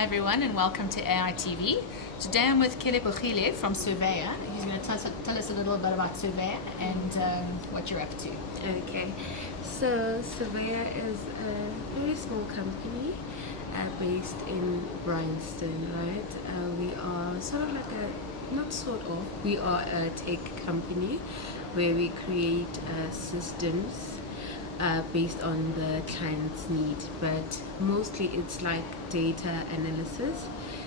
Hi everyone and welcome to AI TV. Today I'm with Kele from SURVEYA. He's going to tell us a little bit about SURVEYA and what you're up to. Okay, so SURVEYA is a very small company based in Bryanston, right? We are sort of like we are a tech company where we create systems based on the client's need, but mostly it's like data analysis.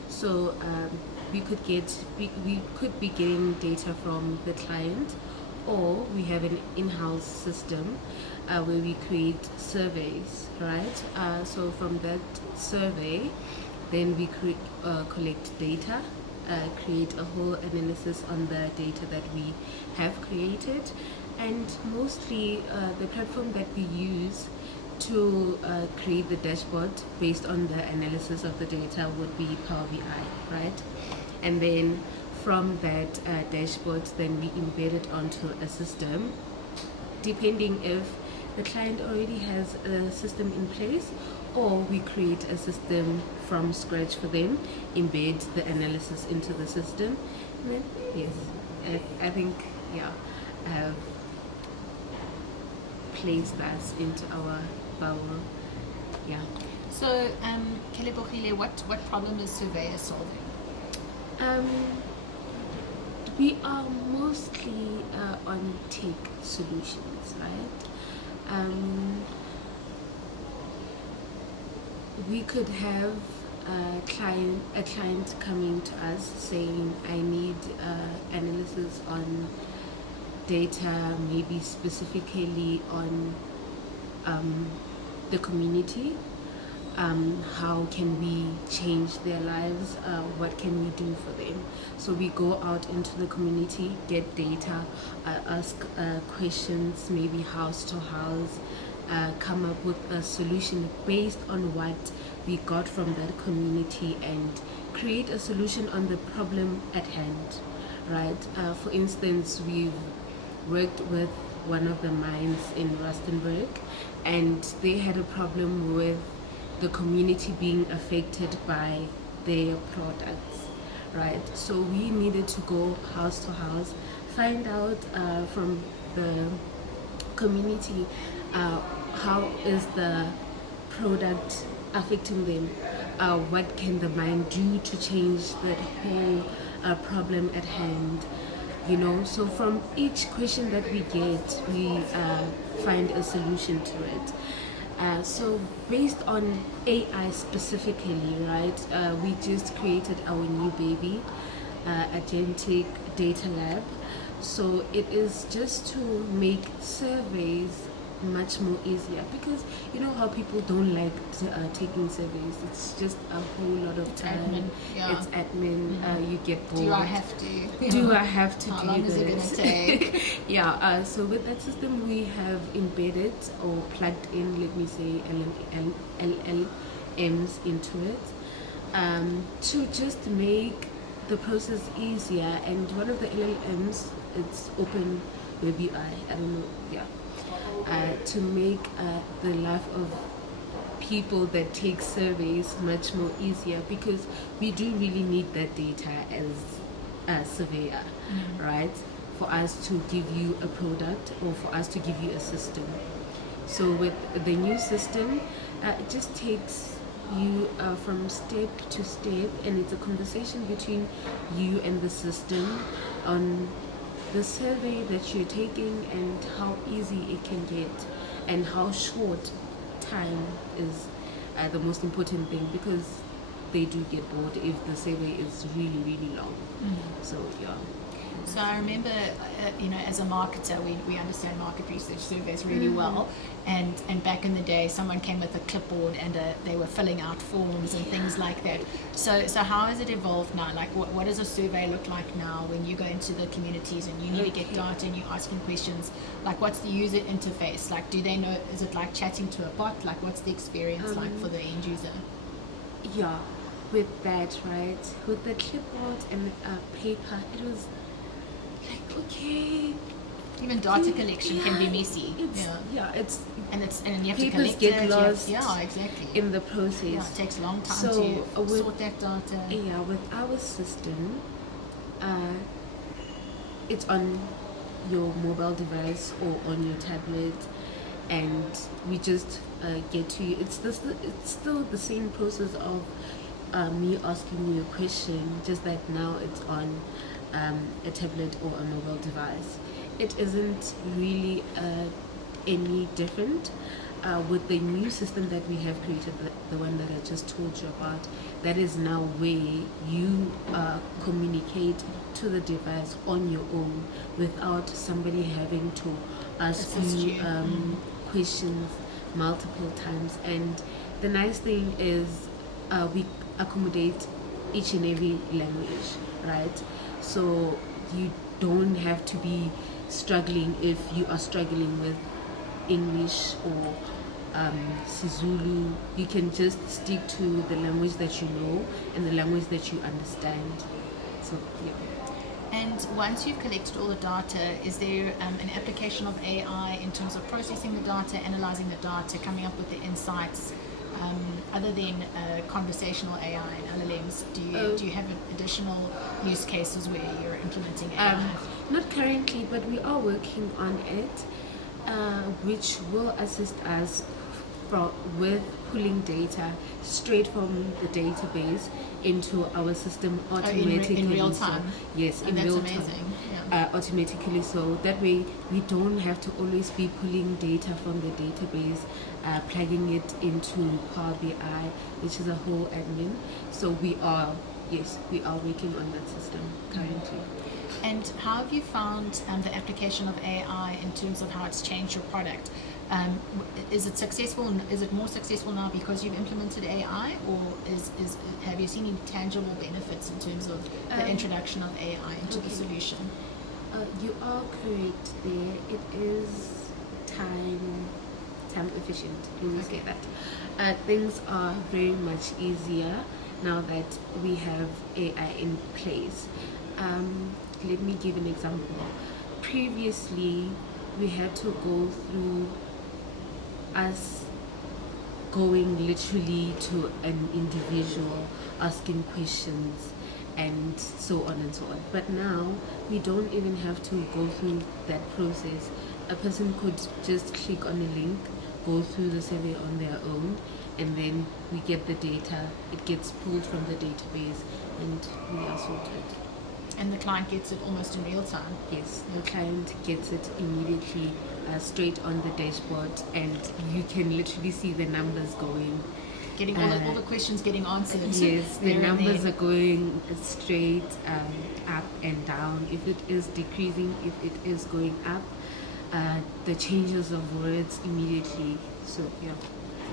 So we could be getting data from the client, or we have an in-house system where we create surveys, right? So from that survey, then we collect data, create a whole analysis on the data that we have created, and mostly the platform that we use to create the dashboard based on the analysis of the data would be Power BI, right? And then from that dashboard, then we embed it onto a system, depending if the client already has a system in place, or we create a system from scratch for them, embed the analysis into the system. And then, yes, I think, yeah, I have placed us into our bubble. Yeah. So Kele, what problem is SURVEYA solving? We are mostly on tech solutions, right? We could have a client coming to us saying, I need analysis on data, maybe specifically on the community. How can we change their lives? What can we do for them? So we go out into the community, get data, ask questions, maybe house to house, come up with a solution based on what we got from that community, and create a solution on the problem at hand, right? For instance, we've worked with one of the mines in Rustenburg, and they had a problem with the community being affected by their products, right? So we needed to go house to house, find out from the community how is the product affecting them, what can the mine do to change that whole problem at hand, you know. So from each question that we get, we find a solution to it. So based on AI specifically, right, we just created our new baby, Agentic Data Lab. So it is just to make surveys much more easier, because you know how people don't like taking surveys. It's just a whole lot of time. Admin, yeah. It's admin. You get bored. Do I have to? Do I have to How do long this? is it going to take? Yeah. So with that system, we have embedded or plugged in, let me say, LLMs into it, to just make the process easier. And one of the LLMs, it's Open WebUI. I don't know. Yeah. To make the life of people that take surveys much more easier, because we do really need that data as a surveyor, right? For us to give you a product, or for us to give you a system. So with the new system, it just takes you from step to step, and it's a conversation between you and the system on the survey that you're taking, and how easy it can get, and how short time is the most important thing, because they do get bored if the survey is really, really long. So yeah. So I remember, as a marketer, we understand market research surveys really well. And back in the day, someone came with a clipboard and they were filling out forms and things like that. So how has it evolved now? Like, what does a survey look like now when you go into the communities and you need to get data and you're asking questions? Like, what's the user interface? Like, do they know, is it like chatting to a bot? Like, what's the experience like for the end user? Yeah, with that, right? With the clipboard and paper, it was like, okay, Even data collection can be messy. It's and you have to papers collect get it. lost Exactly. in the process. Yeah, it takes a long time So, to with- sort that data. Yeah, with our system, it's on your mobile device or on your tablet, and we just get to you. It's still the same process of me asking you a question, just that now it's on a tablet or a mobile device. It isn't really any different. With the new system that we have created, the one that I just told you about, that is now where you communicate to the device on your own without somebody having to ask you questions multiple times. And the nice thing is we accommodate each and every language, right? So you don't have to be struggling if you are struggling with English or Sizulu. You can just stick to the language that you know and the language that you understand. So yeah. And once you've collected all the data, is there an application of AI in terms of processing the data, analyzing the data, coming up with the insights? Other than conversational AI and LLMs, do you have additional use cases where you're implementing AI? Not currently, but we are working on it, which will assist us with pulling data straight from the database into our system automatically. In real time? So, yes, and in that's real amazing. time. Yeah. Automatically, so that way we don't have to always be pulling data from the database, plugging it into Power BI, which is a whole admin. So we are working on that system currently. And how have you found the application of AI in terms of how it's changed your product? Is it successful? Is it more successful now because you've implemented AI, or have you seen any tangible benefits in terms of the introduction of AI into the solution? You are correct there. It is time efficient. Let me say that. Things are very much easier now that we have AI in place. Let me give an example. Previously, we had to go through us going literally to an individual, asking questions, and so on and so on. But now we don't even have to go through that process. A person could just click on a link, go through the survey on their own, and then we get the data. It gets pulled from the database, and we are sorted. And the client gets it almost in real time. Yes, the client gets it immediately, straight on the dashboard, and you can literally see the numbers going. Getting all the questions getting answered. Yes, the numbers are going straight up and down. If it is decreasing, if it is going up, the changes of words immediately. So yeah.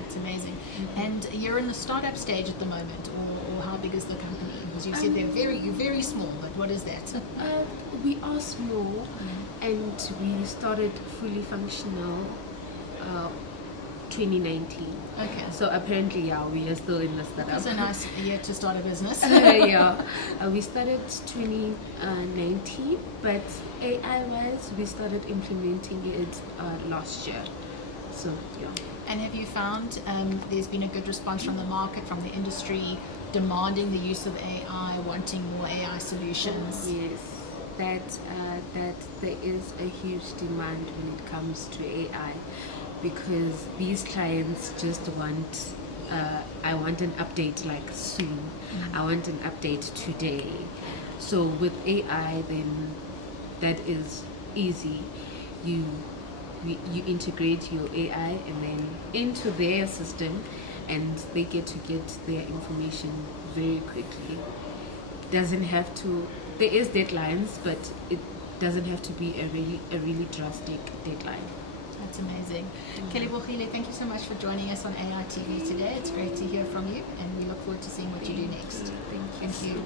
It's amazing. And you're in the startup stage at the moment, or how big is the company? Because you said you're very small, but what is that? We are small, and we started fully functional 2019. Okay. So apparently, we are still in the startup. It's a nice year to start a business. We started 2019, but AI-wise, we started implementing it last year. So yeah. And have you found there's been a good response from the market, from the industry, demanding the use of AI, wanting more AI solutions? Yes, that there is a huge demand when it comes to AI, because these clients just want, I want an update like soon. I want an update today. So with AI, then that is easy. You integrate your AI and then into their system, and they get their information very quickly. Doesn't have to. There is deadlines, but it doesn't have to be a really drastic deadline. That's amazing. Kele, thank you so much for joining us on AI TV today. It's great to hear from you, and we look forward to seeing what you do next. Thank you. Thank you.